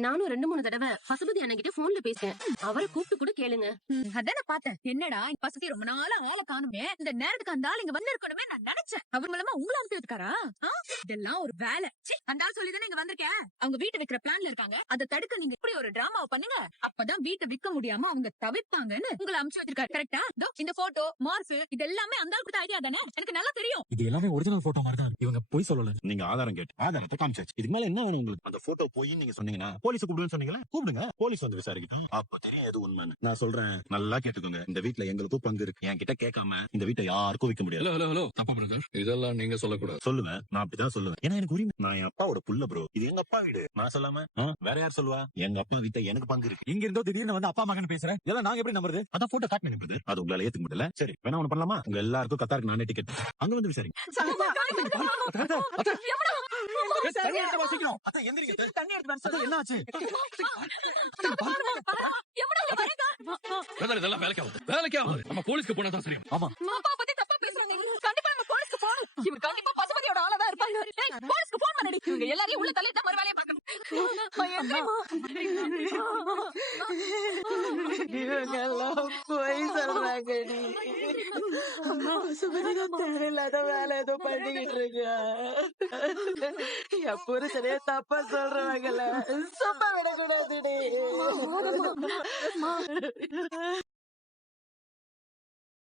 நானும் 2-3 தடவை பசுபதி அண்ணகிட்ட போன்ல பேசேன். அவரை கூப்பிட்டு கூட கேளுங்க. அதான் நான் பார்த்தேன். என்னடா பசதி ரொம்ப நாளா ஆளை காணுமே, இந்த நேரத்துக்கு அந்த ஆள் இங்க வந்திருக்கணுமே நான் நினைச்சேன். அவர் மூலமா உங்களை அனுப்பி வச்சுக்காரா? இதெல்லாம் ஒரு வேலை. அந்த ஆள் சொல்லிதானே இங்க வந்திருக்கேன். அவங்க வீட்டை விக்கிற பிளான்ல இருக்காங்க. அதை தடுக்க நீங்க இப்படி ஒரு டிராமாவை பண்ணுங்க. அப்பதான் வீட்டை விற்க முடியாம அவங்க தவிப்பாங்கன்னு உங்களை அனுப்பிச்சு வச்சிருக்காரு. கரெக்டா? இந்த போட்டோ மார்க் இது எல்லாமே அந்த ஆள் கொடுத்த ஐடியா தானே? எனக்கு நல்லா தெரியும். இது எல்லாமே ஒரிஜினல் போட்டோ மாதிரி தான். இவங்க போய் சொல்லல. நீங்க ஆதாரம் கேட்டு ஆதாரத்தை காமிச்சாச்சு. இதுக்கு மேல என்ன வேணும் உங்களுக்கு? அந்த போட்டோ போய் நீங்க சொன்னீங்கன்னா போலீஸ் கூப்பிடுன்னு சொன்னீங்களா? கூப்பிடுங்க. போலீஸ் வந்து விசாரிக்கட்டும். அப்ப தெரியும் எது உண்மைன்னு. நான் சொல்றேன், நல்லா கேட்டுக்கோங்க. இந்த வீட்டுல எங்களுக்கும் பங்கு இருக்கு. என்கிட்ட கேட்காம இந்த வீட்டை யாருக்கும் விற்க முடியாது. ஹலோ தப்பா பிரதர், இதெல்லாம் நீங்க சொல்லக்கூடாது. சொல்லுவேன், நான் அப்படிதான் சொல்லுவேன். ஏன்னா எனக்கு உரிமை. நான் என் அப்பாவோட புள்ள ப்ரோ. இது எங்க அப்பா வீடு. நான் சொல்லாம வேற யார் சொல்லுவா? எங்க அப்பா வீட்டை எனக்கு பங்கு இருக்கு. இங்க இருந்தோ திடீர்னு வந்து அப்பா மகன் பேசுறேன். இதெல்லாம் நாங்க எப்படி நம்புறது? அதான் போட்டோ காட்ட நினைப்பது. அது உங்களால ஏத்துக்க முடியல. சரி வேணா ஒண்ணு பண்ணலாமா? உங்க எல்லாருக்கும் கத்தாருக்கு நானே டிக்கெட் அங்க வந்து விசாரிங்க. இதெல்லாம் வேலைக்கு ஆகுது. நம்ம போலீஸ்க்கு போனா தான் சரி. ஆமா, அப்பா பத்தி தப்பா பேசுறாங்க. கண்டிப்பா நம்ம போலீஸ்க்கு போகணும். இவங்க கண்டிப்பா பசுபதியோட ஆளதான் இருப்பாங்க. போலீஸ்க்கு போன் பண்ணடி. இவங்க எல்லாரையும் உள்ள தள்ளிட்டு மறு வேலையை பார்க்கணும். இவங்க எல்லாம் போய் சொல்றாங்கடி. பசுபதிதான் தேவையில்லாத வேலை ஏதோ பண்ணிக்கிட்டு இருக்க. என் புருஷனே தப்பா சொல்றவங்கள சும்மா விடக்கூடாதுடி.